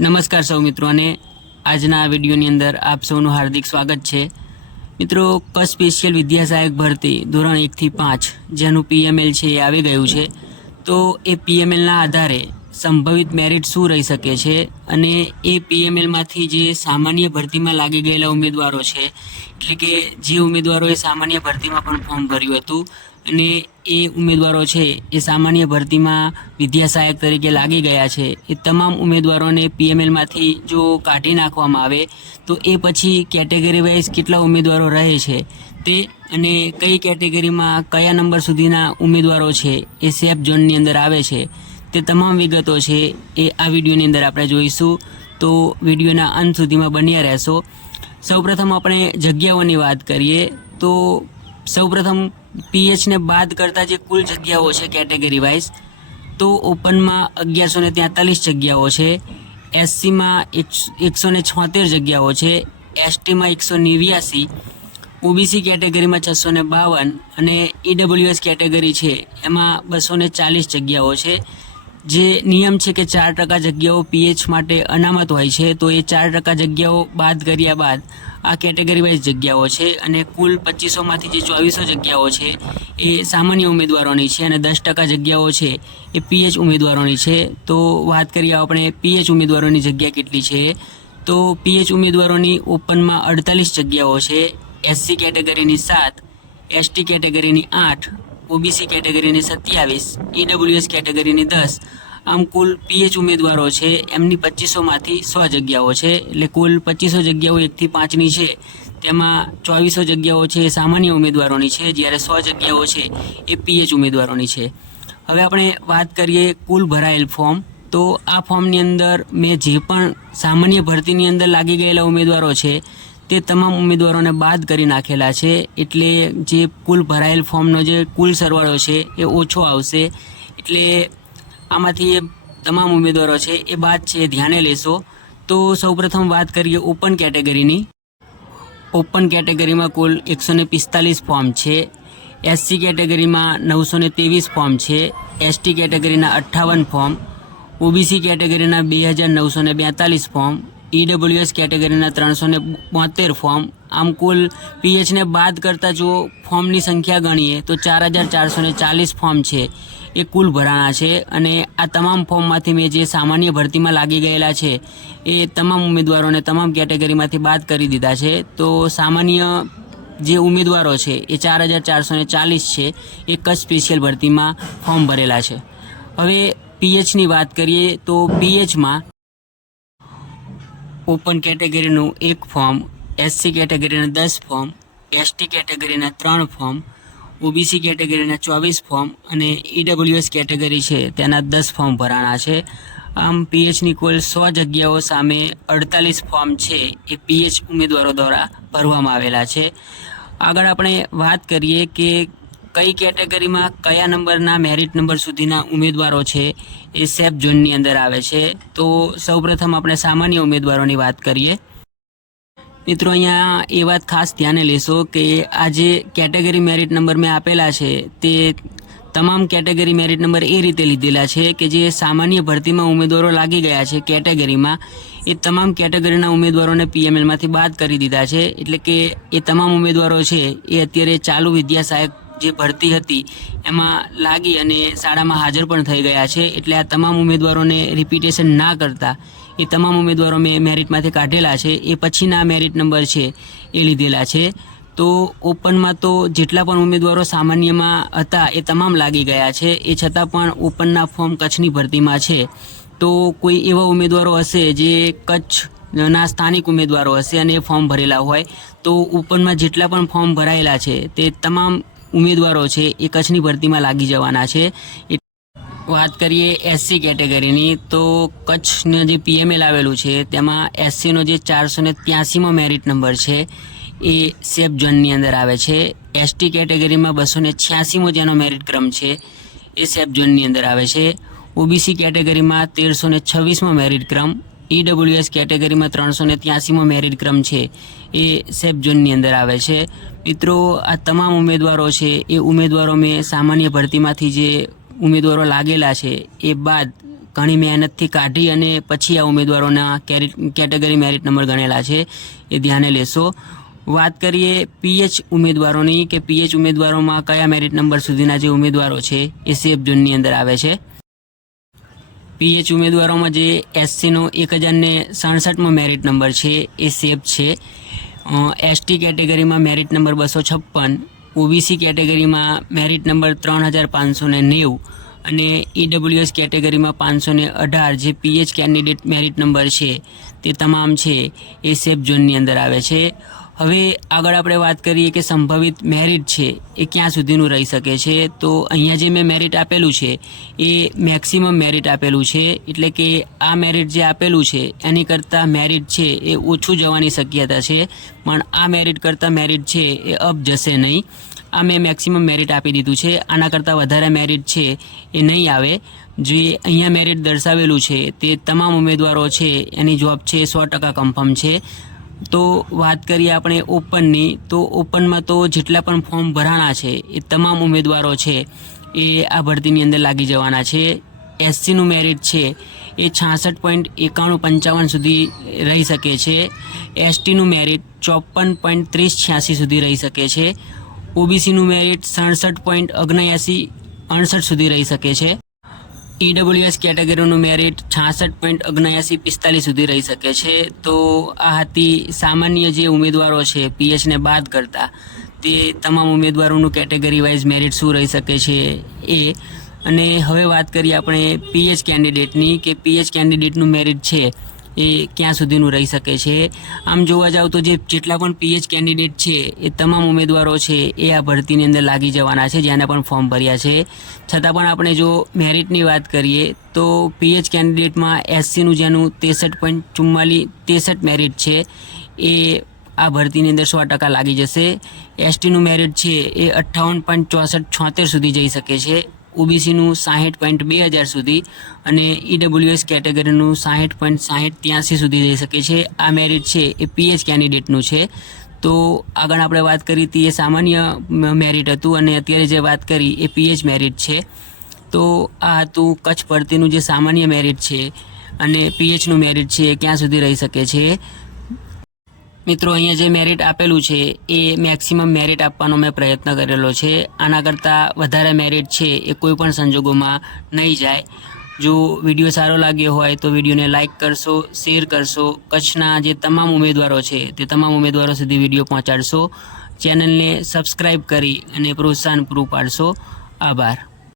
નમસ્કાર સૌ મિત્રોને આજના વિડીયોની અંદર આપ સૌનું હાર્દિક સ્વાગત છે। મિત્રો કચ્છ સ્પેશિયલ વિદ્યા સહાયક ભરતી ધોરણ 1 થી 5 જેનું પીએમએલ છે એ આવી ગયું છે। તો એ પીએમએલના આધારે સંભવિત મેરિટ શું રહી શકે છે અને એ પીએમએલમાંથી જે સામાન્ય ભરતીમાં લાગી ગયેલા ઉમેદવારો છે, એટલે કે જે ઉમેદવારોએ સામાન્ય ભરતીમાં પણ ફોર્મ ભર્યું હતું અને એ ઉમેદવારો છે એ સામાન્ય ભરતીમાં વિદ્યા સહાયક તરીકે લાગી ગયા છે, એ તમામ ઉમેદવારોને પીએમએલમાંથી જો કાઢી નાખવામાં આવે તો એ પછી કેટેગરી વાઇઝ કેટલા ઉમેદવારો રહે છે તે અને કઈ કેટેગરીમાં કયા નંબર સુધીના ઉમેદવારો છે એ સેફ ઝોનની અંદર આવે છે તે તમામ વિગતો છે એ આ વિડીયોની અંદર આપણે જોઈશું। તો વિડીયોના અંત સુધીમાં બન્યા રહેશો। સૌપ્રથમ આપણે જગ્યાઓની વાત કરીએ તો સૌપ્રથમ પીએચને બાદ કરતા જે કુલ જગ્યાઓ છે કેટેગરી વાઇઝ, તો ઓપનમાં 1143 જગ્યાઓ છે, એસસીમાં 176 જગ્યાઓ છે, એસટીમાં 189, ઓબીસી કેટેગરીમાં 652 અને ઈડબ્લ્યુએસ કેટેગરી છે એમાં 240 જગ્યાઓ છે। જે નિયમ છે કે 4% જગ્યાઓ પીએચ માટે અનામત હોય છે, તો એ 4% જગ્યાઓ બાદ કર્યા બાદ આ કેટેગરી વાઇઝ જગ્યાઓ છે અને કુલ 2500માંથી જે 2400 જગ્યાઓ છે એ સામાન્ય ઉમેદવારોની છે અને 10% જગ્યાઓ છે એ પીએચ ઉમેદવારોની છે। તો વાત કરીએ આપણે પીએચ ઉમેદવારોની જગ્યા કેટલી છે, તો પીએચ ઉમેદવારોની ઓપનમાં 48 જગ્યાઓ છે, એસસી કેટેગરીની 7, એસટી કેટેગરીની 8, ઓબીસી કેટેગરીની 27, ઈડબ્લ્યુએસ કેટેગરીની 10, આમ કુલ પીએચ ઉમેદવારો છે એમની 2500માંથી 100 જગ્યાઓ છે, એટલે કુલ 2500 જગ્યાઓ 1 થી 5ની છે, તેમાં 2400 જગ્યાઓ છે એ સામાન્ય ઉમેદવારોની છે, જ્યારે 100 જગ્યાઓ છે એ પીએચ ઉમેદવારોની છે। હવે આપણે વાત કરીએ કુલ ભરાયેલ ફોર્મ, તો આ ફોર્મની અંદર મેં જે પણ સામાન્ય ભરતીની અંદર લાગી ગયેલા ઉમેદવારો છે તે તમામ ઉમેદવારોને બાદ કરી નાખેલા છે, એટલે જે કુલ ભરાયેલ ફોર્મનો જે કુલ સરવાળો છે એ ઓછો આવશે, એટલે આમાંથી એ તમામ ઉમેદવારો છે એ બાદ છે, ધ્યાને લેશો। તો સૌપ્રથમ વાત કરીએ ઓપન કેટેગરીની। ઓપન કેટેગરીમાં કુલ 145 ફોર્મ છે, એસસી કેટેગરીમાં 923 ફોર્મ છે, એસટી કેટેગરીના 58 ફોર્મ, ઓબીસી કેટેગરીના 2942 ફોર્મ, ઈડબ્લ્યુએસ કેટેગરીના 372 ફોર્મ, આમ કુલ પીએચને બાદ કરતાં જો ફોર્મની સંખ્યા ગણીએ તો 4440 ફોર્મ છે એ કુલ ભરાણા છે અને આ તમામ ફોર્મમાંથી મેં જે સામાન્ય ભરતીમાં લાગી ગયેલા છે એ તમામ ઉમેદવારોને તમામ કેટેગરીમાંથી બાદ કરી દીધા છે। તો સામાન્ય જે ઉમેદવારો છે એ 4440 છે એ કચ્છ સ્પેશિયલ ભરતીમાં ફોર્મ ભરેલા છે। હવે પીએચની વાત કરીએ તો પીએચમાં ઓપન કેટેગરીનું 1 ફોર્મ, એસસી કેટેગરીના 10 ફોર્મ, એસટી કેટેગરીના 3 ફોર્મ, ઓબીસી કેટેગરીના 24 ફોર્મ અને ઈડબ્લ્યુએસ કેટેગરી છે તેના 10 ફોર્મ ભરાણા છે। આમ પીએચની કુલ 100 જગ્યાઓ સામે 48 ફોર્મ છે એ પીએચ ઉમેદવારો દ્વારા ભરવામાં આવેલા છે। આગળ આપણે વાત કરીએ કે કઈ કેટેગરીમાં કયા નંબરના મેરિટ નંબર સુધીના ઉમેદવારો છે એ સેફ ઝોનની અંદર આવે છે। તો સૌપ્રથમ આપણે સામાન્ય ઉમેદવારોની વાત કરીએ। મિત્રો અહીંયા એ વાત ખાસ ધ્યાને લેશો કે આ જે કેટેગરી મેરિટ નંબર મેં આપેલા છે તે તમામ કેટેગરી મેરિટ નંબર એ રીતે લીધેલા છે કે જે સામાન્ય ભરતીમાં ઉમેદવારો લાગી ગયા છે કેટેગરીમાં, એ તમામ કેટેગરીના ઉમેદવારોને પીએમએલમાંથી બાદ કરી દીધા છે, એટલે કે એ તમામ ઉમેદવારો છે એ અત્યારે ચાલુ વિદ્યા સહાયક જે ભરતી હતી એમાં લાગી અને શાળામાં હાજર પણ થઈ ગયા છે, એટલે આ તમામ ઉમેદવારોને રિપીટેશન ના કરતા એ તમામ ઉમેદવારો મેં મેરિટમાંથી કાઢેલા છે, એ પછીના મેરિટ નંબર છે એ લીધેલા છે। તો ઓપનમાં તો જેટલા પણ ઉમેદવારો સામાન્યમાં હતા એ તમામ લાગી ગયા છે, એ છતાં પણ ઓપનના ફોર્મ કચ્છની ભરતીમાં છે। તો કોઈ એવા ઉમેદવારો હશે જે કચ્છના સ્થાનિક ઉમેદવારો હશે અને એ ફોર્મ ભરેલા હોય, તો ઓપનમાં જેટલા પણ ફોર્મ ભરાયેલા છે તે તમામ ઉમેદવારો છે એ કચ્છની ભરતીમાં લાગી જવાના છે। વાત કરીએ એસસી કેટેગરીની, તો કચ્છનું જે પીએમએલ આવેલું છે તેમાં એસસીનો જે 483મો મેરિટ નંબર છે એ સેફ ઝોનની અંદર આવે છે, એસટી કેટેગરીમાં 286મો જેનો મેરિટ ક્રમ છે એ સેફ ઝોનની અંદર આવે છે, ઓબીસી કેટેગરીમાં 1326મો મેરિટ ક્રમ, ઈડબ્લ્યુએસ કેટેગરીમાં 383મો મેરિટ ક્રમ છે એ સેફ ઝોનની અંદર આવે છે। મિત્રો આ તમામ ઉમેદવારો છે એ ઉમેદવારો મેં સામાન્ય ભરતીમાંથી જે ઉમેદવારો લાગેલા છે એ બાદ ઘણી મહેનતથી કાઢી અને પછી આ ઉમેદવારોના કેટેગરી મેરિટ નંબર ગણેલા છે, એ ધ્યાને લેશો. વાત કરીએ પીએચ ઉમેદવારોની કે પીએચ ઉમેદવારોમાં કયા મેરિટ નંબર સુધીના જે ઉમેદવારો છે એ સેફ ઝોનની અંદર આવે છે. પીએચ ઉમેદવારોમાં જે એસસીનો 1067મો મેરિટ નંબર છે એ સેફ છે. એસટી કેટેગરીમાં મેરિટ નંબર 256, ઓબીસી કેટેગરીમાં મેરિટ નંબર 3590 અને ઈડબ્લ્યુએસ કેટેગરીમાં 518 જે પીએચ કેન્ડિડેટ મેરિટ નંબર છે તે તમામ છે એ સેફ ઝોનની અંદર આવે છે. હવે આગળ આપણે વાત કરીએ કે સંભવિત મેરિટ છે એ ક્યાં સુધીનું રહી શકે છે. તો અહીંયા જે મેં મેરિટ આપેલું છે એ મેક્સિમમ મેરિટ આપેલું છે, એટલે કે આ મેરિટ જે આપેલું છે એની કરતાં મેરિટ છે એ ઓછું જવાની શક્યતા છે, પણ આ મેરિટ કરતાં મેરિટ છે એ અપ જશે નહીં. આ મેં મેક્સિમમ મેરિટ આપી દીધું છે. આના કરતાં વધારે મેરિટ છે એ નહીં આવે. જે અહીંયા મેરિટ દર્શાવેલું છે તે તમામ ઉમેદવારો છે એની જોબ છે 100% કન્ફર્મ છે. તો વાત કરીએ આપણે ઓપનની, તો ઓપનમાં તો જેટલા પણ ફોર્મ ભરાણા છે એ તમામ ઉમેદવારો છે એ આ ભરતીની અંદર લાગી જવાના છે. એસસીનું મેરિટ છે એ 66.9155 સુધી રહી શકે છે. એસટીનું મેરિટ 54.3086 સુધી રહી શકે છે. ઓબીસીનું મેરિટ 67.7968 સુધી રહી શકે છે. ઈડબ્લ્યુએસ કેટેગરીનું મેરિટ 66.7945 સુધી રહી શકે છે. તો આ હતી સામાન્ય જે ઉમેદવારો છે પીએચને બાદ કરતા તે તમામ ઉમેદવારોનું કેટેગરી વાઇઝ મેરિટ શું રહી શકે છે એ. અને હવે વાત કરીએ આપણે પીએચ કેન્ડિડેટની કે પીએચ કેન્ડિડેટનું મેરિટ છે એ ક્યાં સુધીનું રહી શકે છે. આમ જોવા જાવ તો જેટલા પણ પીએચ કેન્ડિડેટ છે એ તમામ ઉમેદવારો છે એ આ ભરતીની અંદર લાગી જવાના છે જેને પણ ફોર્મ ભર્યા છે. છતાં પણ આપણે જો મેરિટની વાત કરીએ તો પીએચ કેન્ડિડેટમાં એસસીનું જેનું 63.63 મેરિટ છે એ આ ભરતીની અંદર 100% લાગી જશે. એસટીનું મેરિટ છે એ 58.6476 સુધી જઈ શકે છે. ઓબીસીનું 60.2000 સુધી અને ઈડબ્લ્યુએસ કેટેગરીનું 60.6083 સુધી જઈ શકે છે. આ મેરિટ છે એ પીએચ કેન્ડિડેટનું છે. તો આગળ આપણે વાત કરી હતી એ સામાન્ય મેરિટ હતું અને અત્યારે જે વાત કરી એ પીએચ મેરિટ છે. તો આ હતું કચ્છ ભરતીનું જે સામાન્ય મેરિટ છે અને પીએચનું મેરિટ છે એ ક્યાં સુધી રહી શકે છે. મિત્રો અહીંયા જે મેરિટ આપેલું છે એ મેક્સિમમ મેરિટ આપવાનો મેં પ્રયત્ન કરેલો છે. આના કરતાં વધારે મેરિટ છે એ કોઈ પણ સંજોગોમાં નહીં જાય. જો વિડીયો સારો લાગ્યો હોય તો વિડીયોને લાઇક કરશો, શેર કરશો, કચ્છના જે તમામ ઉમેદવારો છે તે તમામ ઉમેદવારો સુધી વિડીયો પહોંચાડશો, ચેનલને સબસ્ક્રાઈબ કરી અને પ્રોત્સાહન પૂરું પાડશો. આભાર.